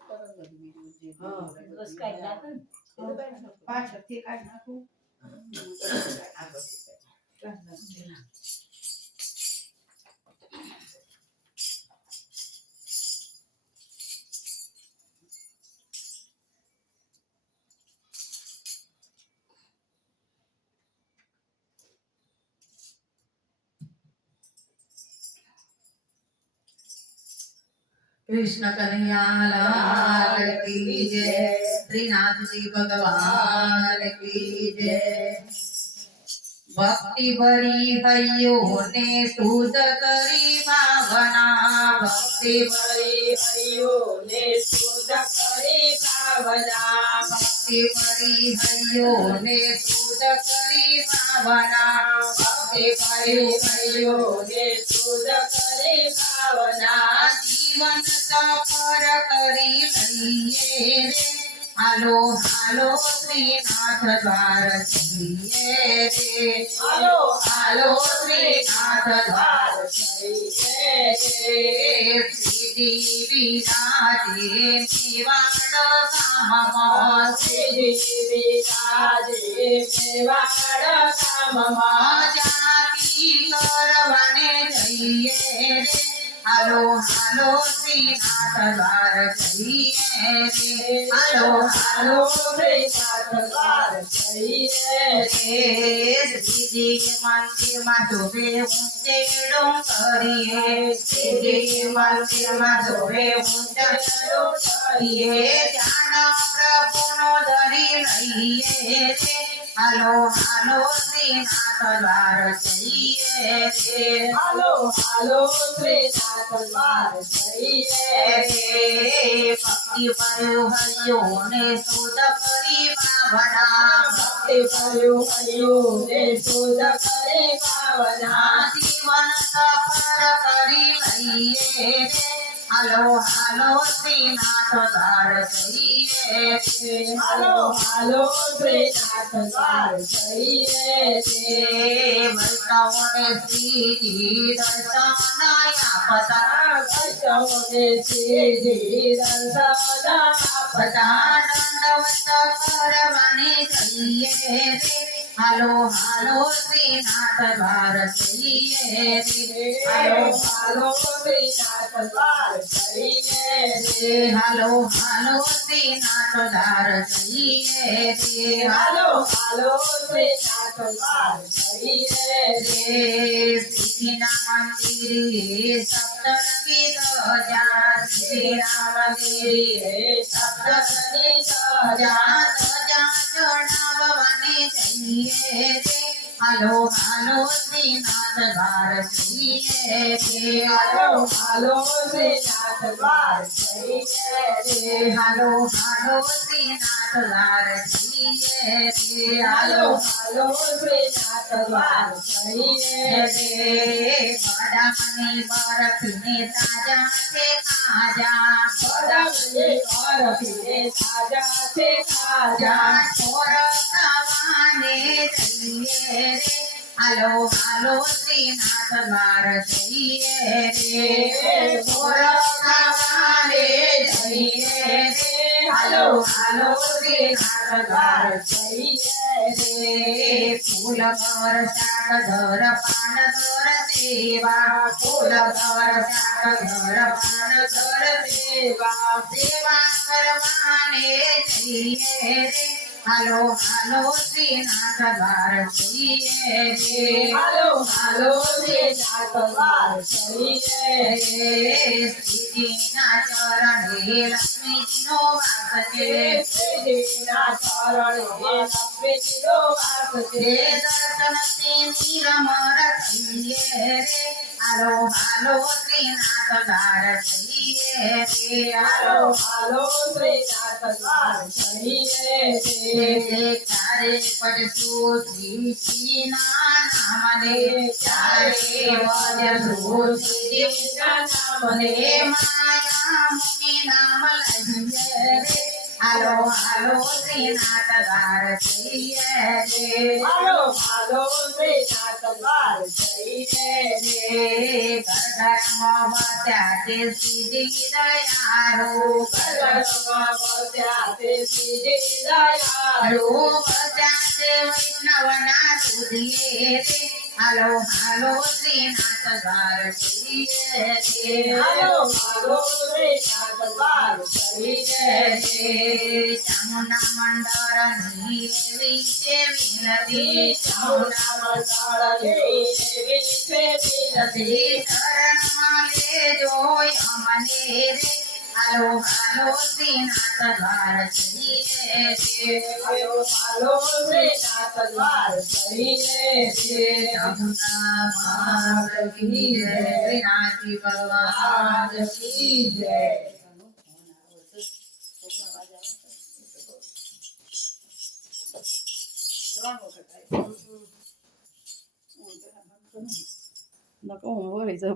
बस काढला आपण पाच हप्ते काढणार तू. કૃષ્ણ કનૈયા લાલ કી જય શ્રીનાથજી ભગવાન કી જય ભક્તિ ભરી હૈયો ને શુદ્ધ કરી ભાવના ભક્તિ ભરી હૈયો ને શુદ્ધ કરી ભાવના ભક્તિ ભરી હૈયો ને શુદ્ધ કરી ભાવના પાસે કર્યું કર્યો જે સુદ કરે ભાવના જીવન સફર કરી લઈએ રે હાલો હાલો શ્રીનાથ દ્વાર જઈએ રે હાલો હાલો શ્રીનાથ દ્વાર જઈએ રે શ્રીદેવી રાધે મેવાડ કામમાં શ્રીદેવી રાધે મેવાડ કામમાં तोरवने जइए रे। हलो हलो श्रीनाथ द्वार जइए रे। हलो हलो श्रीनाथ द्वार जइए रे जी मंदिर में दुबे ऊँचे डों करिए श्री जी मंदिर में दुबे ऊँचे करिए ध्यान प्रभु नो धरी रहिए रे। હાલો હાલો શ્રીનાથ દ્વાર જઈએ રે હાલો હાલો શ્રીનાથ દ્વાર જઈએ રે ભક્તિ ભર્યો હૈયો ને સુધ કરી ભાવના ભક્તિ ભર્યું હૈયું ને શુદ્ધ કરે ભાવના જીવન સફર કરી લઈએ રે हलो हलो श्रीनाथ द्वार चाहिए हलो हलो श्रीनाथ द्वार चाहिए वैष्णव श्री दर्शनाया पता वैष्णव ने श्री दर्शनाया पता दंडवत करवाने चाहिए हलो हलो श्रीनाथ द्वार चलिए हलो हलो श्रीनाथ द्वार चलिए हलो हलो श्रीनाथ द्वार चलिए हलो हलो श्रीनाथ द्वार चलिए रे। श्री राम जा सप्तरंगी ध्वजा श्री राम मंदिर सप्तरंगी ध्वजा ध्वजा जो नाम वाणी चाहिए चाहिए थे हलो हलो श्रीनाथ बार चाहिए थे हलो हलो श्रीनाथ बार चाहिए थे हलो हलो श्रीनाथ बार चाहिए थे हलो हलो श्रीनाथ बार चाहिए थे बड़ा मनी बार पीने ताज़ा थे ताज़ा बड़ा मनी बार पीने ताज़ा थे ताज़ा छोरा आने चाहिए रे। हलो हलो श्रीनाथ मार चाहिए रे। बोलो माने रे। हलो हलो श्रीनाथ मार चाहिए रे। फूल गौर शाक धर, पान धर, सेवा। फूल गौर शाक धर, पान धर, सेवा। सेवा करवाने चाहिए रे। Hello hello Srinatha hello hello Srinatha శ్రీనాచరణే Lakshmi జినో వాసతే శ్రీనాచరణే లక్ష్మీ జినో వాసతే దర్శనతే నీరమర సంగే రే हलो हलो श्रीनाथ भारतीये रे हलो हलो श्रीनाथ भारतीये रे चारे पजसु श्री सीना नामने चारे माया नाम રે ચારે પડશું શ્રીજીના નામને ચારે વજશું શ્રીજીના નામને માયા મુનિ નામ લઈએ રે હાલો हलो हलो श्रीनाथ बार हलो हलो श्रीनाथ बार चमुना मंडार नीचे मिलती। चमुना मंडार नीचे मिलती। करण माले जो यमने रे હાલો હાલો શ્રીનાથ દ્વાર ચલીએ છે હાલો શ્રીનાથ દ્વાર ચલીએ છે જમુના માત કી ભગવાન. કી જય. Nó có hồn với thì